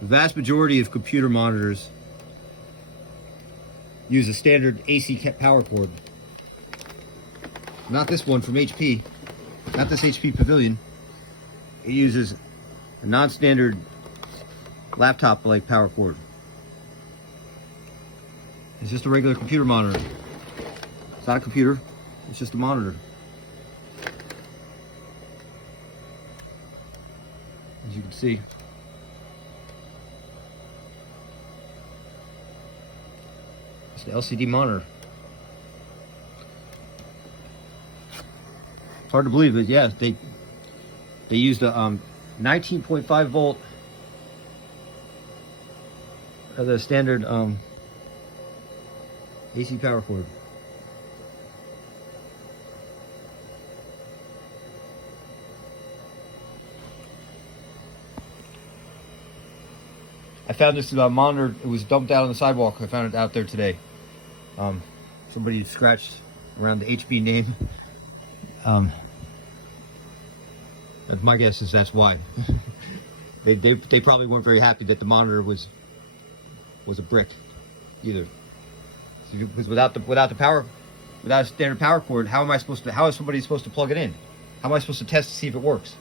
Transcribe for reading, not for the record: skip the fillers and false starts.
The vast majority of computer monitors use a standard AC power cord. Not this one from HP, not this HP Pavilion. It uses a non-standard laptop-like power cord. It's just a regular computer monitor. It's not a computer, it's just a monitor. As you can see. It's an LCD monitor. It's hard to believe, but yeah, they used a 19.5 volt the standard AC power cord. I found this monitor. It was dumped out on the sidewalk. I found it out there today. Somebody scratched around the HB name. My guess is that's why. they probably weren't very happy that the monitor was a brick either. Because without a standard power cord, how is somebody supposed to plug it in? How am I supposed to test to see if it works?